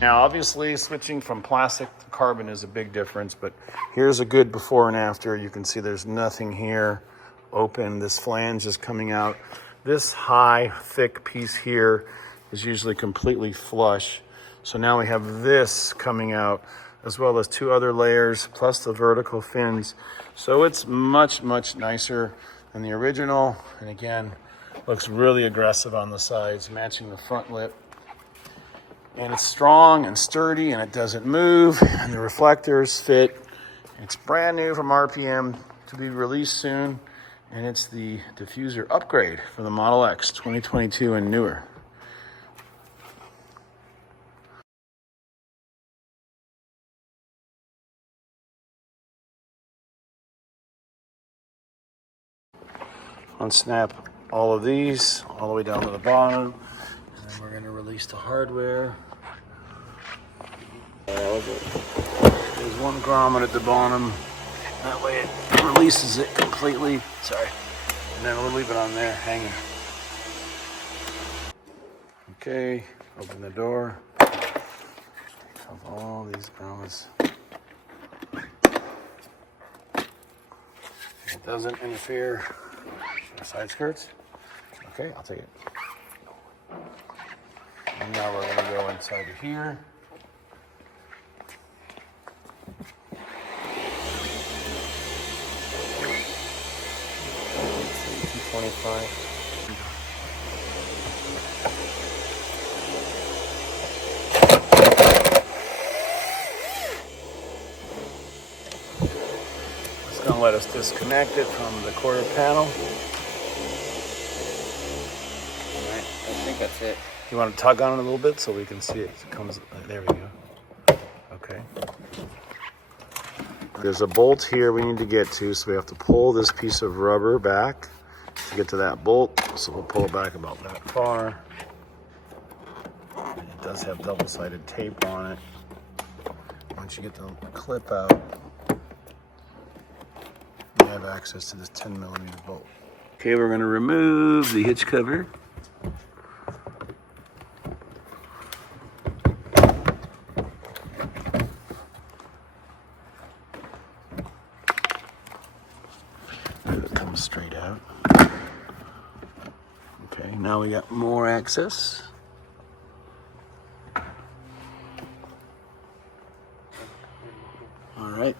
Now, obviously, switching from plastic to carbon is a big difference, but here's a good before and after. You can see there's nothing here open. This flange is coming out. This high, thick piece here is usually completely flush. So now we have this coming out, as well as two other layers, plus the vertical fins. So it's much, much nicer than the original. And again, looks really aggressive on the sides, matching the front lip. And it's strong and sturdy, and it doesn't move, and the reflectors fit. It's brand new from RPM, to be released soon, and it's the diffuser upgrade for the Model X 2022 and newer. Unsnap all of these all the way down to the bottom, and then we're going to release the hardware. There's one grommet at the bottom. That way it releases it completely. Sorry. And then we'll leave it on there hanging. Okay, open the door. Of all these grommets. It doesn't interfere with the side skirts. Okay, I'll take it. And now we're going to go inside of here. 25. It's going to let us disconnect it from the quarter panel. All right, I think that's it. You want to tug on it a little bit so we can see it? It comes. There we go. Okay. There's a bolt here we need to get to, so we have to pull this piece of rubber back to get to that bolt. So we'll pull it back about that far. It does have double-sided tape on it. Once you get the clip out, you have access to this 10mm bolt. Okay, we're going to remove the hitch cover. It comes straight out. Okay, now we got more access. All right.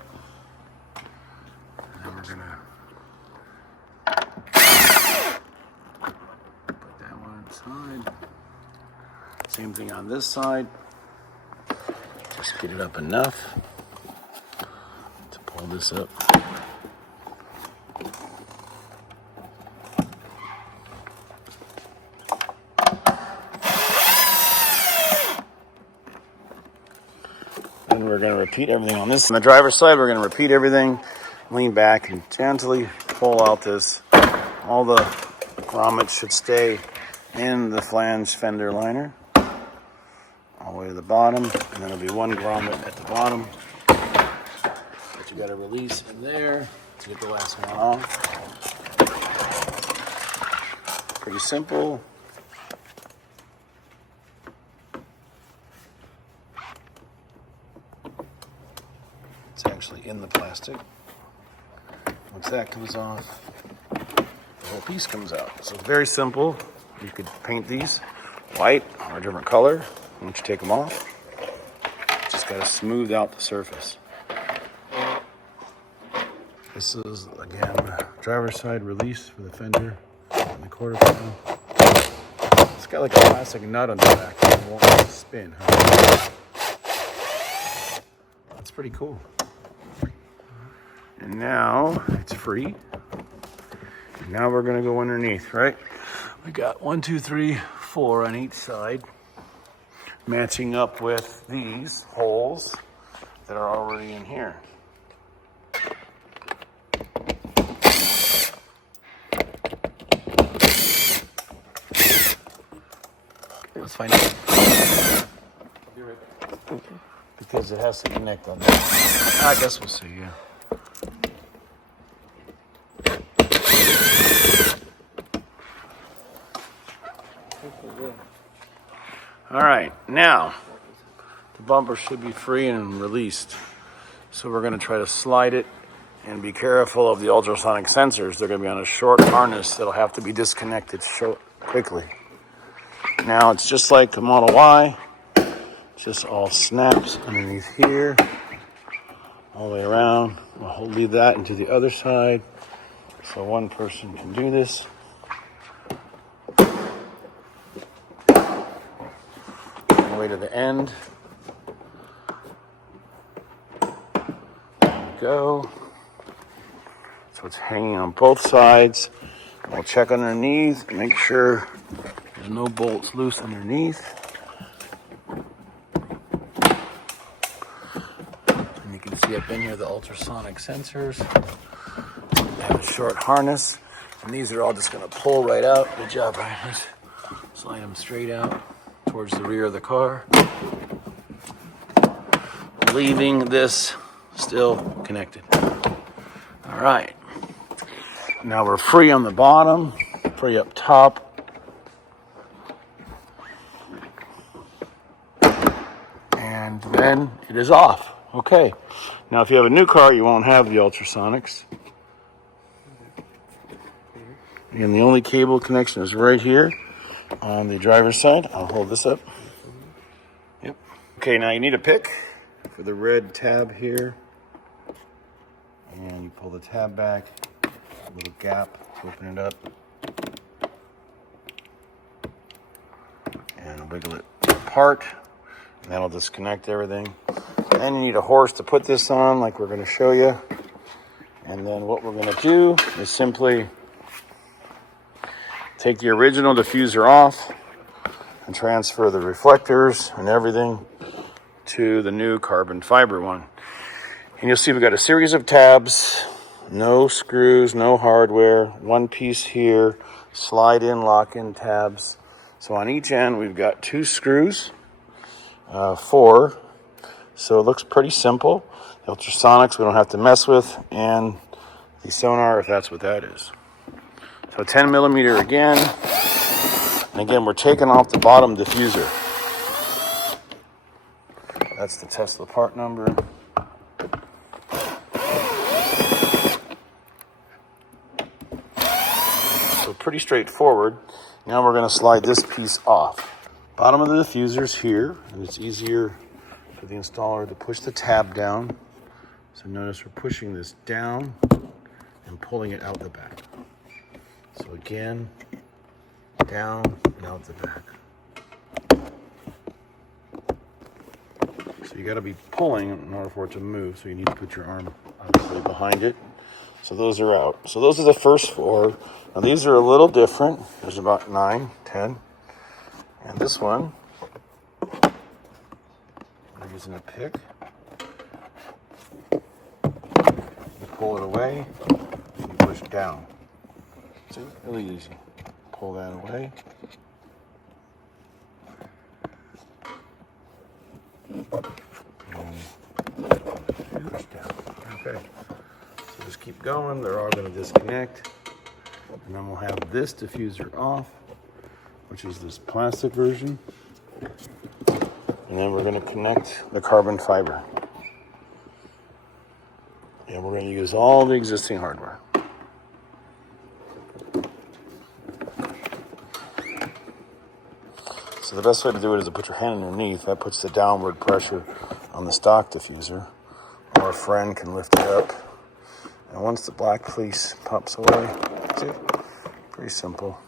Now we're gonna put that one inside. Same thing on this side. Just get it up enough to pull this up. And we're going to repeat everything on this. On the driver's side, we're going to repeat everything, lean back and gently pull out this. All the grommets should stay in the flange fender liner, all the way to the bottom, and then there'll be one grommet at the bottom that you got to release in there to get the last one off. Pretty simple. It's actually in the plastic. Once that comes off, the whole piece comes out. So it's very simple. You could paint these white or a different color once you take them off. Just got to smooth out the surface. This is, again, driver's side release for the fender and the quarter panel. It's got like a plastic nut on the back. It won't spin. Huh? That's pretty cool. And now it's free. And now we're gonna go underneath, right? We got 1, 2, 3, 4 on each side, matching up with these holes that are already in here. Okay, let's find out. I'll be right back. Okay. Because it has to connect on that. I guess we'll see, yeah. All right, now bumper should be free and released. So we're going to try to slide it and be careful of the ultrasonic sensors. They're going to be on a short harness that'll have to be disconnected quickly. Now it's just like the Model Y. It just all snaps underneath here, all the way around. We'll leave that into the other side so one person can do this. All the way to the end. There we go. So it's hanging on both sides. We'll check underneath, make sure there's no bolts loose underneath. And you can see up in here the ultrasonic sensors. They have a short harness, and these are all just going to pull right out. Good job, Ryan. Let's slide them straight out towards the rear of the car, leaving this still connected. All right. Now we're free on the bottom, free up top. And then it is off. Okay. Now if you have a new car, you won't have the ultrasonics. And the only cable connection is right here on the driver's side. I'll hold this up. Yep. Okay, now you need a pick for the red tab here. And you pull the tab back, a little gap to open it up. And wiggle it apart. And that'll disconnect everything. Then you need a horse to put this on, like we're going to show you. And then what we're going to do is simply take the original diffuser off and transfer the reflectors and everything to the new carbon fiber one. And you'll see we've got a series of tabs, no screws, no hardware, one piece here, slide in, lock in tabs. So on each end we've got 2 screws, 4. So it looks pretty simple. The ultrasonics we don't have to mess with, and the sonar, if that's what that is. So 10 millimeter again. And again, we're taking off the bottom diffuser. That's the Tesla part number. So pretty straightforward. Now we're going to slide this piece off. Bottom of the diffuser's here, and it's easier for the installer to push the tab down. So notice we're pushing this down and pulling it out the back. So again, down and out the back. So you got to be pulling in order for it to move. So you need to put your arm obviously behind it. So those are out. So those are the first 4. Now these are a little different. There's about 9, 10. And this one, we're using a pick. You pull it away, and you push down. See, really easy. Pull that away. And push down. Okay. So just keep going. They're all going to disconnect. And then we'll have this diffuser off, which is this plastic version. And then we're going to connect the carbon fiber. And we're going to use all the existing hardware. So the best way to do it is to put your hand underneath. That puts the downward pressure on the stock diffuser. Or a friend can lift it up. And once the black fleece pops away, that's it. Pretty simple.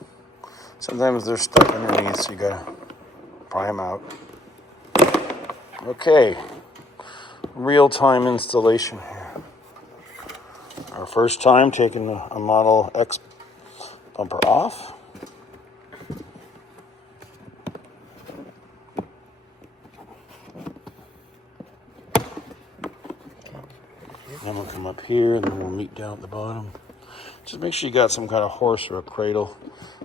Sometimes they're stuck underneath, so you gotta pry them out. Okay, real-time installation here. Our first time taking a Model X bumper off. Then we'll come up here, and then we'll meet down at the bottom. Just make sure you got some kind of horse or a cradle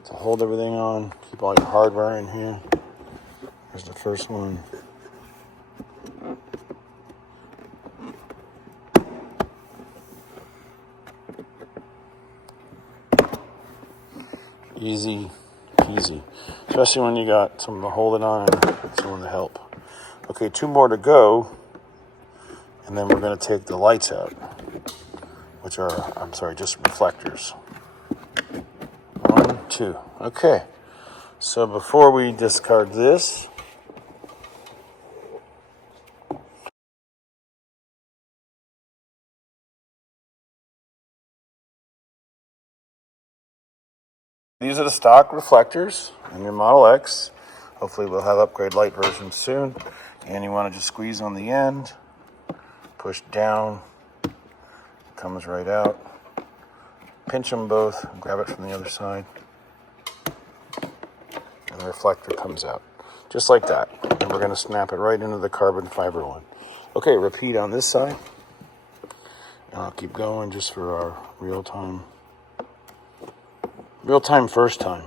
to hold everything on. Keep all your hardware in here. Here's the first one. Easy peasy. Especially when you got someone to hold it on and someone to help. Okay. Okay, 2 more to go. And then we're going to take the lights out, which are, I'm sorry, just reflectors. 1, 2. Okay. So before we discard this, these are the stock reflectors in your Model X. Hopefully we'll have upgrade light versions soon. And you want to just squeeze on the end, push down, comes right out. Pinch them both, grab it from the other side. And the reflector comes out. Just like that. And we're going to snap it right into the carbon fiber one. Okay, repeat on this side. And I'll keep going just for our real time first time.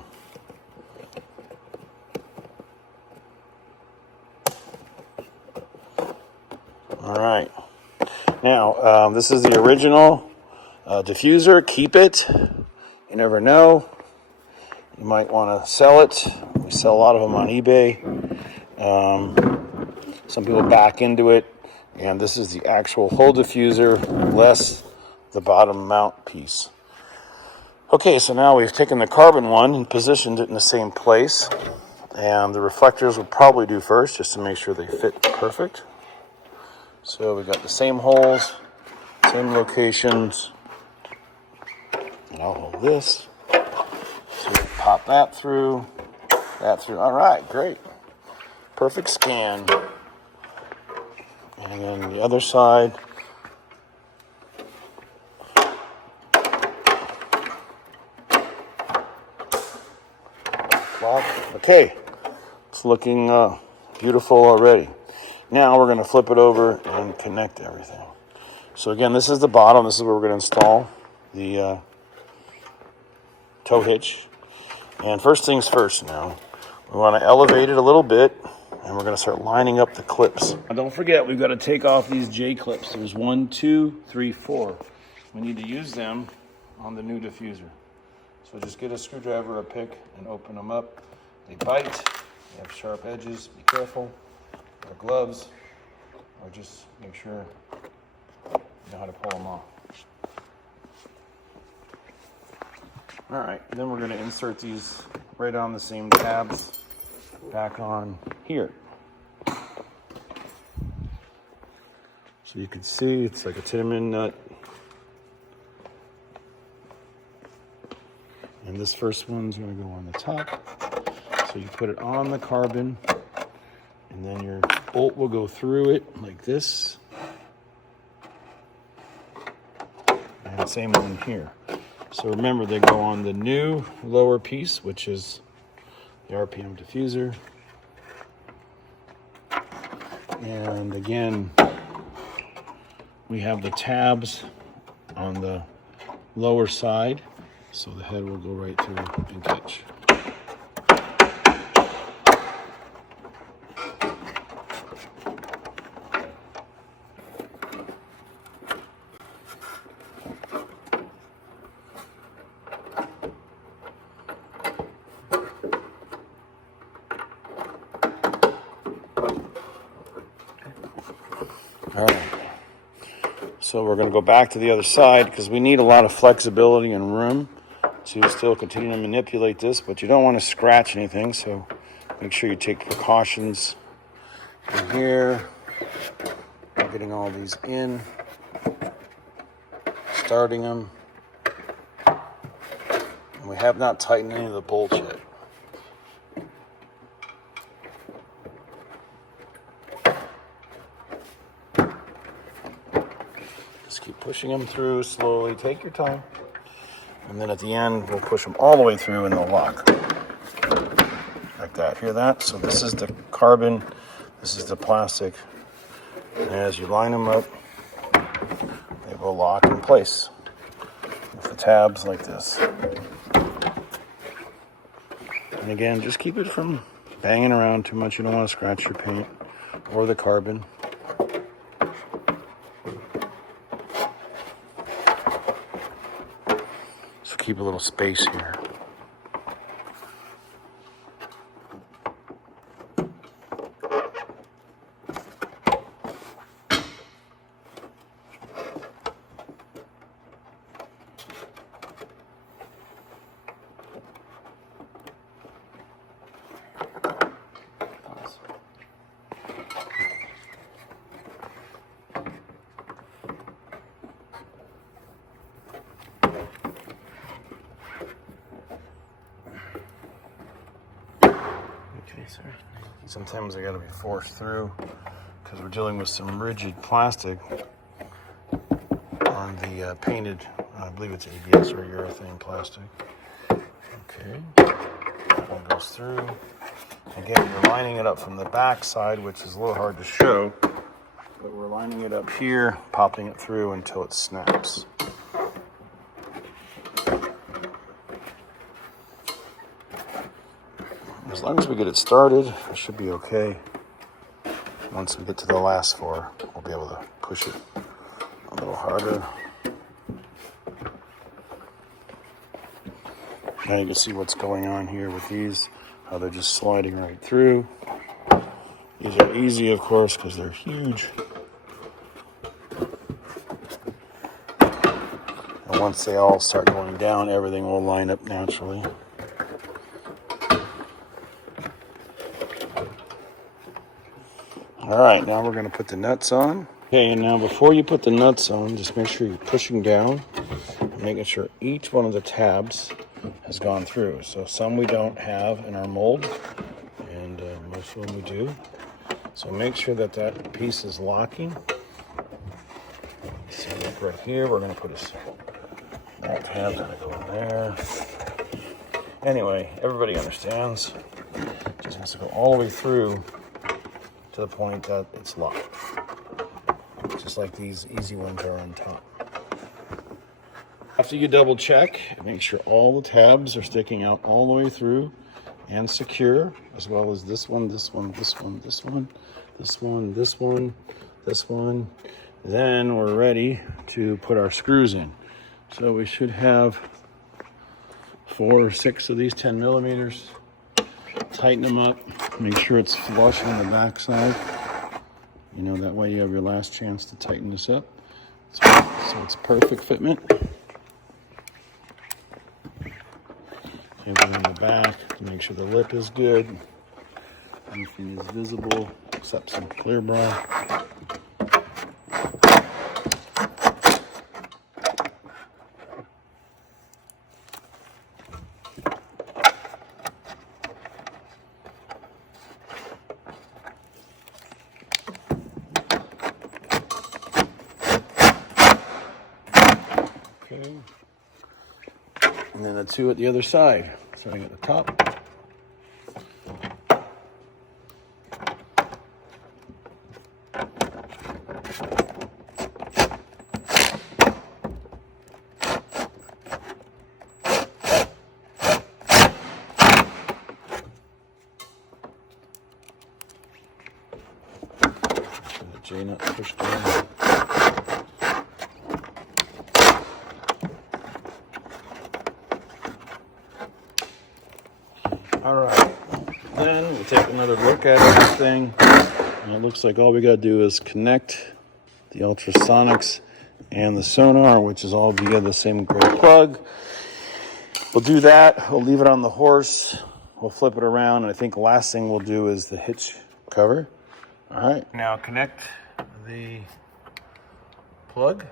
All right. Now, this is the original diffuser. Keep it. You never know. You might want to sell it. We sell a lot of them on eBay. Some people back into it. And this is the actual whole diffuser, less the bottom mount piece. Okay, so now we've taken the carbon one and positioned it in the same place. And the reflectors will probably do first, just to make sure they fit perfect. So we got the same holes, same locations. And I'll hold this. So we pop that through, that through. All right, great. Perfect scan. And then the other side. Okay, it's looking beautiful already. Now we're going to flip it over and connect everything. So again, this is the bottom. This is where we're going to install the tow hitch. And first things first now, we want to elevate it a little bit, and we're going to start lining up the clips. Now don't forget, we've got to take off these J clips. There's 1, 2, 3, 4. We need to use them on the new diffuser. So just get a screwdriver or a pick and open them up. They bite, they have sharp edges, be careful. Or gloves, or just make sure you know how to pull them off. All right, then we're going to insert these right on the same tabs back on here. So you can see it's like a Tinman nut. And this first one's going to go on the top. So you put it on the carbon, and then your bolt will go through it like this. And same one here. So remember, they go on the new lower piece, which is the RPM diffuser. And again, we have the tabs on the lower side, so the head will go right through and catch. All right, so we're going to go back to the other side because we need a lot of flexibility and room to still continue to manipulate this, but you don't want to scratch anything, so make sure you take precautions in here. Getting all these in, starting them, and we have not tightened any of the bolts yet. Just keep pushing them through slowly. Take your time. And then at the end, we'll push them all the way through and they'll lock. Like that. Hear that? So this is the carbon. This is the plastic. And as you line them up, they will lock in place with the tabs like this. And again, just keep it from banging around too much. You don't want to scratch your paint or the carbon. So keep a little space here. Sorry. Sometimes they got to be forced through because we're dealing with some rigid plastic on the painted, I believe it's ABS or urethane plastic. Okay, that one goes through. Again, you're lining it up from the back side, which is a little hard to show, but we're lining it up here, popping it through until it snaps. As long as we get it started, it should be okay. Once we get to the last four, we'll be able to push it a little harder. Now you can see what's going on here with these, how they're just sliding right through. These are easy, of course, because they're huge. And once they all start going down, everything will line up naturally. All right, now we're going to put the nuts on. Okay, and now before you put the nuts on, just make sure you're pushing down, making sure each one of the tabs has gone through. So some we don't have in our mold, and most of them we do. So make sure that that piece is locking. So right here, we're going to put that tab's going to go in there. Anyway, everybody understands. Just has to go all the way through to the point that it's locked. Just like these easy ones are on top. After you double check, make sure all the tabs are sticking out all the way through and secure, as well as this one, this one, this one, this one, this one, this one, this one. Then we're ready to put our screws in. So we should have 4 or 6 of these 10 millimeters. Tighten them up, make sure it's flush on the back side. You know, that way you have your last chance to tighten this up. So it's perfect fitment. Give it in the back to make sure the lip is good. Anything is visible except some clear bra. Okay. And then the 2 at the other side, starting at the top. The J-nut pushed down. All right, then we'll take another look at everything, and it looks like all we got to do is connect the ultrasonics and the sonar, which is all via the same gray plug. We'll do that. We'll leave it on the horse. We'll flip it around, and I think the last thing we'll do is the hitch cover. All right, now connect the plug.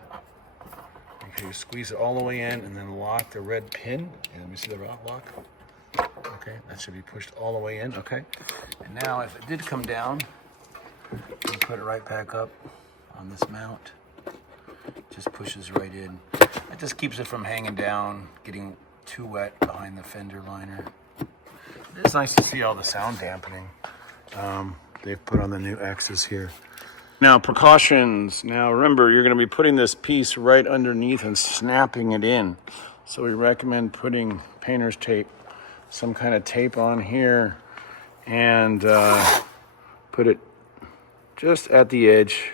Make sure you squeeze it all the way in, and then lock the red pin. And let me see the lock. Okay, that should be pushed all the way in, okay? And now if it did come down, you put it right back up on this mount. Just pushes right in. It just keeps it from hanging down, getting too wet behind the fender liner. It's nice to see all the sound dampening they've put on the new X's here. Now, precautions. Now, remember, you're going to be putting this piece right underneath and snapping it in. So we recommend putting painter's tape, some kind of tape on here, and put it just at the edge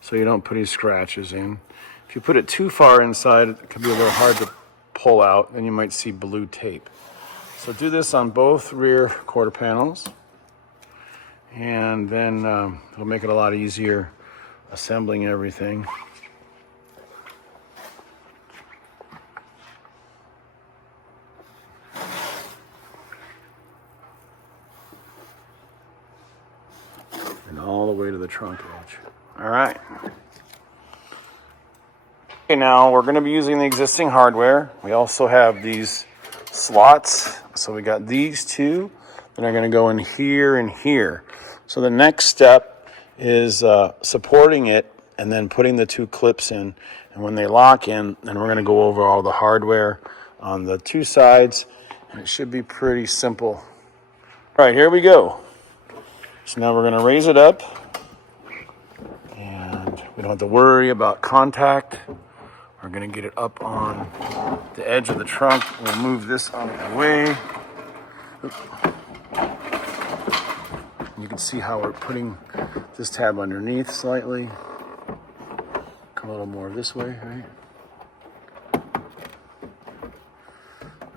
so you don't put any scratches in. If you put it too far inside, it can be a little hard to pull out, then you might see blue tape. So do this on both rear quarter panels, and then it'll make it a lot easier assembling everything. And all the way to the trunk edge. All right. Okay, now we're going to be using the existing hardware. We also have these slots. So we got these two. that are going to go in here and here. So the next step is supporting it and then putting the two clips in. And when they lock in, then we're going to go over all the hardware on the two sides, and it should be pretty simple. All right, here we go. So now we're going to raise it up, and we don't have to worry about contact. We're going to get it up on the edge of the trunk. We'll move this out of the way. You can see how we're putting this tab underneath slightly. Come a little more this way, right?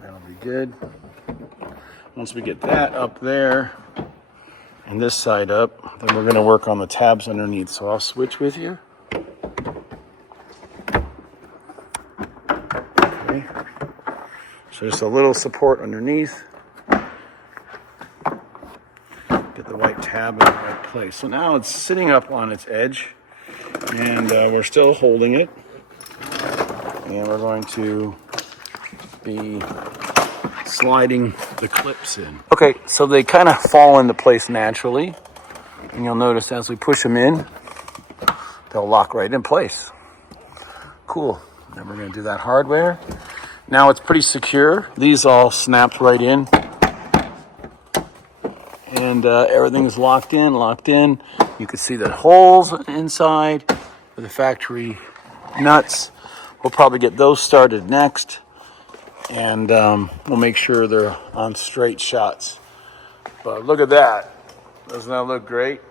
That'll be good. Once we get that up there and this side up, then we're going to work on the tabs underneath. So I'll switch with you. Okay. So just a little support underneath. Get the white tab in the right place. So now it's sitting up on its edge, and we're still holding it. And we're going to be sliding the clips in. Okay, so they kind of fall into place naturally. And you'll notice as we push them in, they'll lock right in place. Cool. Then we're going to do that hardware. Now it's pretty secure. These all snapped right in. And everything's locked in. You can see the holes inside with the factory nuts. We'll probably get those started next. And we'll make sure they're on straight shots. But look at that. Doesn't that look great?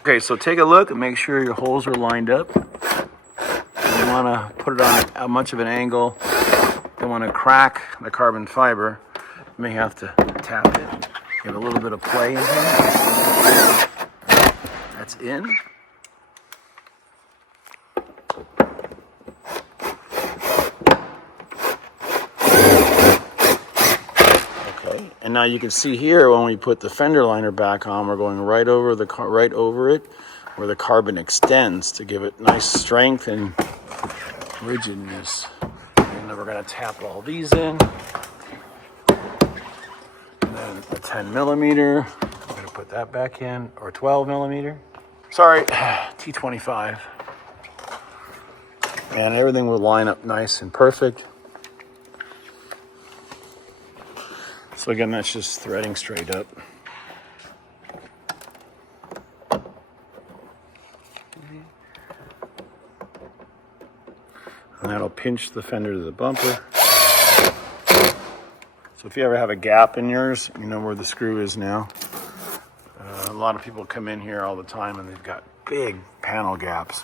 Okay, so take a look and make sure your holes are lined up. You want to put it on much of an angle. Don't want to crack the carbon fiber. You may have to tap it. Give a little bit of play in here. That's in. Okay, and now you can see here when we put the fender liner back on, we're going right over it, where the carbon extends to give it nice strength and rigidness. And then we're going to tap all these in. And then a 10 millimeter. I'm going to put that back in, or 12 millimeter. Sorry, T25. And everything will line up nice and perfect. So again, that's just threading straight up. And that'll pinch the fender to the bumper. So if you ever have a gap in yours, you know where the screw is now. A lot of people come in here all the time and they've got big panel gaps.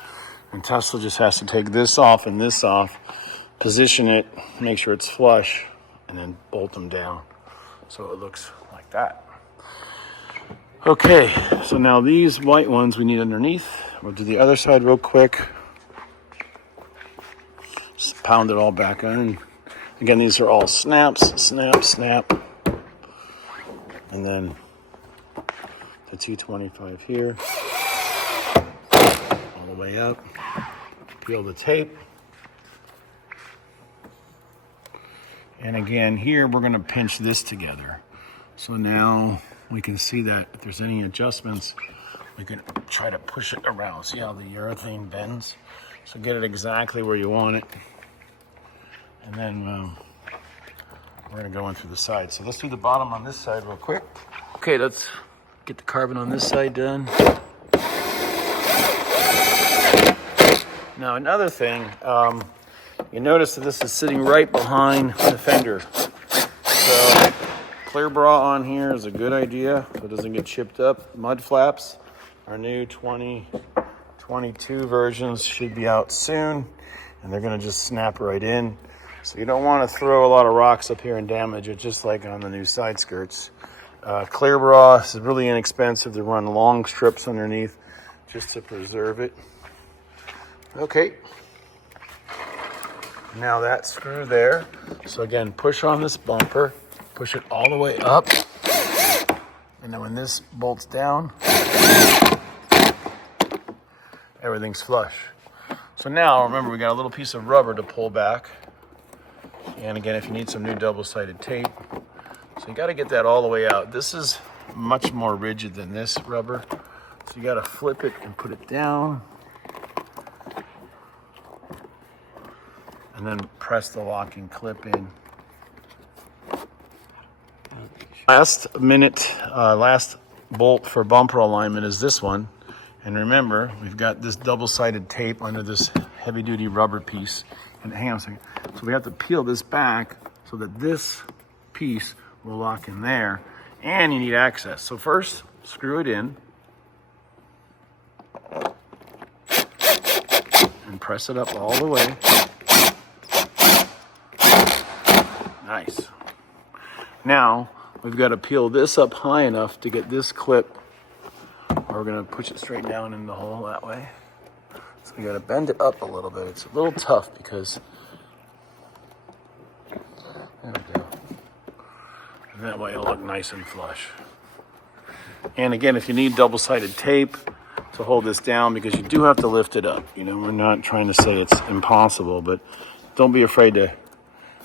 And Tesla just has to take this off and this off, position it, make sure it's flush, and then bolt them down. So it looks like that. Okay, so now these white ones we need underneath. We'll do the other side real quick. Just pound it all back on. Again, these are all snaps, snap, snap. And then the T25 here. All the way up. Peel the tape. And again, here we're going to pinch this together. So now we can see that if there's any adjustments, we can try to push it around. See how the urethane bends? So get it exactly where you want it. And then we're going to go in through the side. So let's do the bottom on this side real quick. Okay, let's get the carbon on this side done. Now another thing, you notice that this is sitting right behind the fender. So clear bra on here is a good idea so it doesn't get chipped up. Mud flaps, our new 2022 versions should be out soon, and they're going to just snap right in. So you don't want to throw a lot of rocks up here and damage it, just like on the new side skirts. Clear bra is really inexpensive to run long strips underneath just to preserve it. Okay. Now that screw there. So again, push on this bumper, push it all the way up. And then when this bolts down, everything's flush. So now remember, we got a little piece of rubber to pull back. And again, if you need some new double-sided tape, so So you got to get that all the way out. This is much more rigid than this rubber. So you got to flip it and put it down. And then press the locking clip in. Last bolt for bumper alignment is this one. And remember, we've got this double-sided tape under this heavy-duty rubber piece. And hang on a second. So we have to peel this back so that this piece will lock in there. And you need access. So first, screw it in. And press it up all the way. Nice. Now, we've got to peel this up high enough to get this clip. We're going to push it straight down in the hole that way. So we got to bend it up a little bit. It's a little tough because, there we go. And that way it'll look nice and flush. And again, if you need double-sided tape to hold this down, because you do have to lift it up. You know, we're not trying to say it's impossible, but don't be afraid to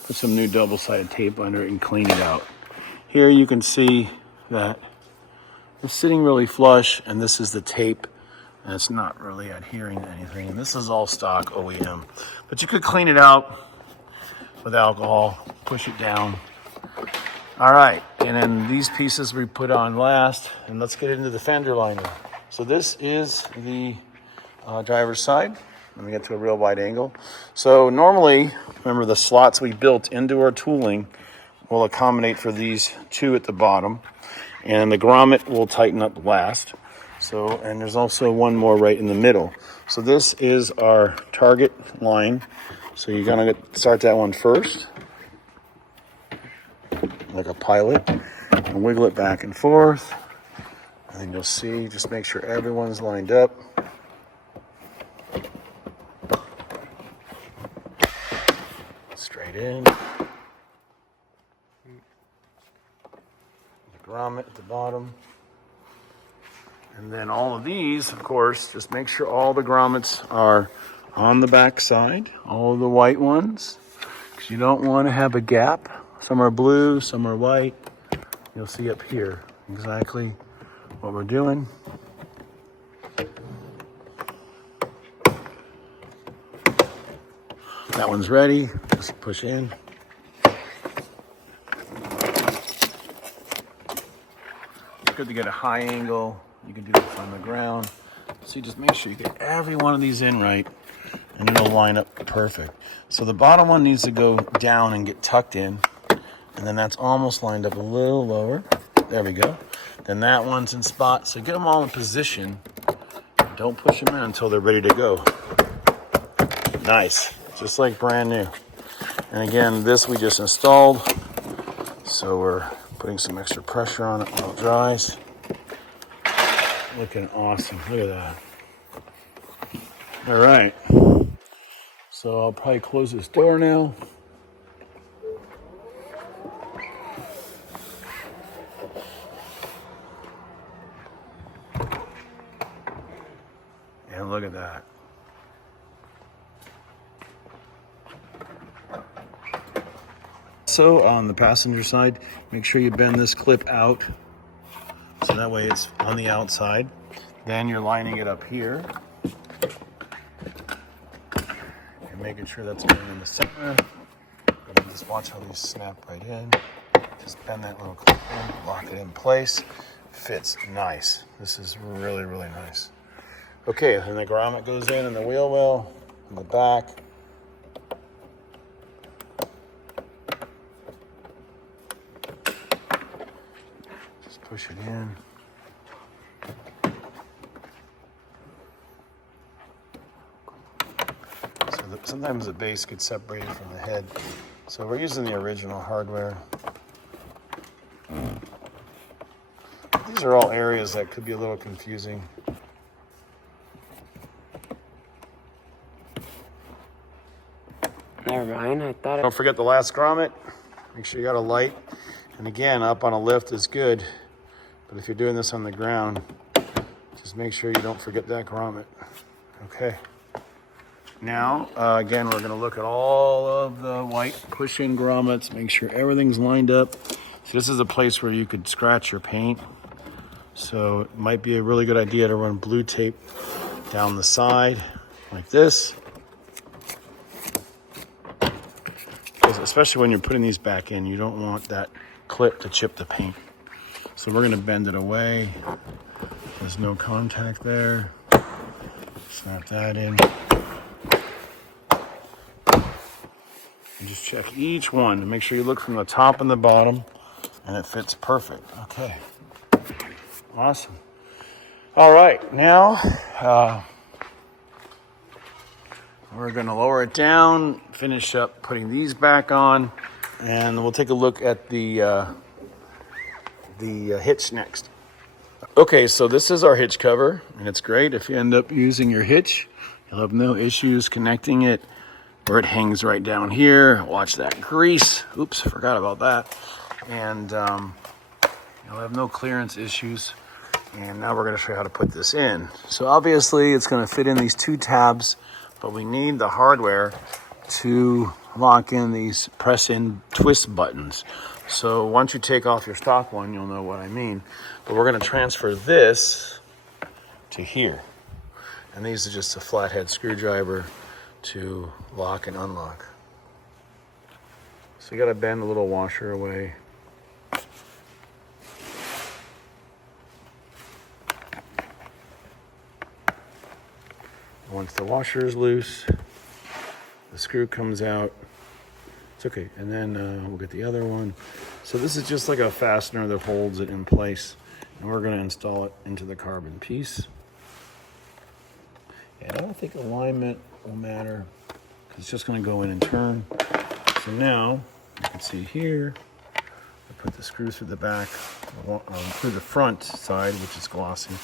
put some new double-sided tape under it and clean it out. Here you can see that it's sitting really flush, and this is the tape, and it's not really adhering to anything. And this is all stock OEM. But you could clean it out with alcohol, push it down. All right, and then these pieces we put on last, and let's get into the fender liner. So this is the driver's side. Let me get to a real wide angle. So normally, remember the slots we built into our tooling will accommodate for these two at the bottom, and the grommet will tighten up last. So, and there's also one more right in the middle. So this is our target line. So you're gonna start that one first, like a pilot, and wiggle it back and forth. And then you'll see, just make sure everyone's lined up. Straight in. The grommet at the bottom. And then all of these, of course, just make sure all the grommets are on the back side, all of the white ones, because you don't want to have a gap. Some are blue, some are white. You'll see up here exactly what we're doing. That one's ready. Just push in. It's good to get a high angle. You can do this on the ground. So you just make sure you get every one of these in right, and it'll line up perfect. So the bottom one needs to go down and get tucked in, and then that's almost lined up a little lower. There we go. Then that one's in spot. So get them all in position. Don't push them in until they're ready to go. Nice. Just like brand new. And again, this we just installed. So we're putting some extra pressure on it while it dries. Looking awesome. Look at that. All right. So I'll probably close this door now. And look at that. So on the passenger side, make sure you bend this clip out so that way it's on the outside. Then you're lining it up here and making sure that's going in the center. And just watch how these snap right in. Just bend that little clip in, lock it in place. Fits nice. This is really, really nice. Okay, then the grommet goes in the wheel well, in the back. Just push it in. So sometimes the base gets separated from the head. So we're using the original hardware. These are all areas that could be a little confusing. Never mind, I thought Don't forget the last grommet. Make sure you got a light. And again, up on a lift is good. But if you're doing this on the ground, just make sure you don't forget that grommet. Okay. Now, again, we're going to look at all of the white push-in grommets, make sure everything's lined up. So this is a place where you could scratch your paint. So it might be a really good idea to run blue tape down the side like this. Especially when you're putting these back in, you don't want that clip to chip the paint. So we're gonna bend it away. There's no contact there. Snap that in. And just check each one to make sure you look from the top and the bottom and it fits perfect. Okay, awesome. All right, now we're gonna lower it down, finish up putting these back on, and we'll take a look at the hitch next. Okay, so this is our hitch cover, and it's great. If you end up using your hitch, you'll have no issues connecting it, or it hangs right down here. Watch that grease. Oops, forgot about that. And you'll have no clearance issues. And now we're gonna show you how to put this in. So obviously it's gonna fit in these two tabs, but we need the hardware to lock in these press-in twist buttons. So once you take off your stock one, you'll know what I mean. But we're gonna transfer this to here. And these are just a flathead screwdriver to lock and unlock. So you gotta bend the little washer away. Once the washer is loose, the screw comes out. It's okay, and then we'll get the other one. So this is just like a fastener that holds it in place, and we're gonna install it into the carbon piece. And I don't think alignment will matter, because it's just gonna go in and turn. So now, you can see here, I put the screw through the back, through the front side, which is glossy.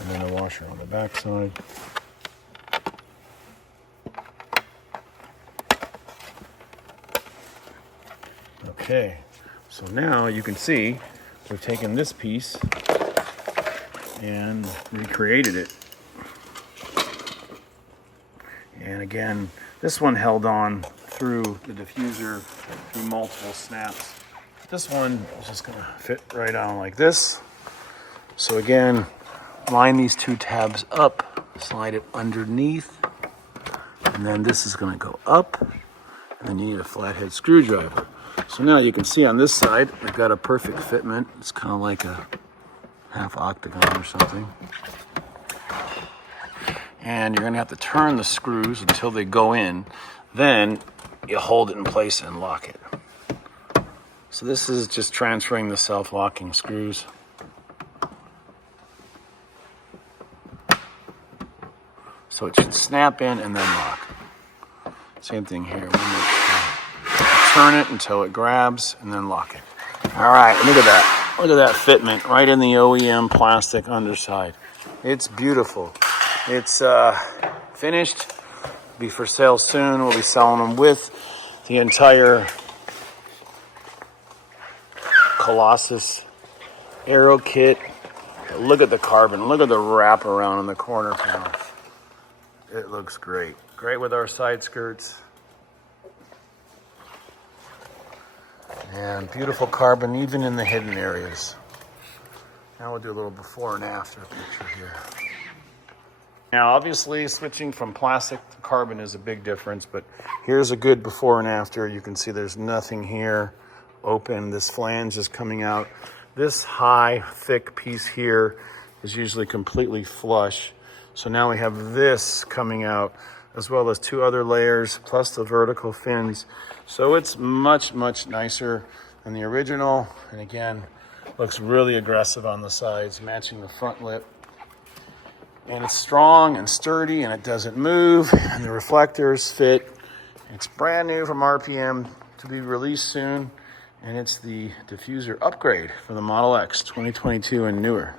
And then a washer on the back side. Okay, so now you can see we've taken this piece and recreated it. And again, this one held on through the diffuser through multiple snaps. This one is just gonna fit right on like this. So again, line these two tabs up, slide it underneath, and then this is gonna go up, and then you need a flathead screwdriver. So now you can see on this side, we've got a perfect fitment. It's kind of like a half octagon or something. And you're gonna have to turn the screws until they go in. Then you hold it in place and lock it. So this is just transferring the self-locking screws. So it should snap in and then lock. Same thing here. Turn it until it grabs and then lock it. All right, look at that. Look at that fitment right in the OEM plastic underside. It's beautiful. It's finished. Be for sale soon. We'll be selling them with the entire Colossus Aero kit. Look at the carbon. Look at the wrap around in the corner panel. It looks great. Great with our side skirts. And beautiful carbon even in the hidden areas. Now we'll do a little before and after picture here. Now obviously switching from plastic to carbon is a big difference, but here's a good before and after. You can see there's nothing here open. This flange is coming out. This high, thick piece here is usually completely flush. So now we have this coming out, as well as two other layers, plus the vertical fins. So it's much, much nicer than the original. And again, looks really aggressive on the sides, matching the front lip. And it's strong and sturdy, and it doesn't move, and the reflectors fit. It's brand new from RPM, to be released soon. And it's the diffuser upgrade for the Model X 2022 and newer.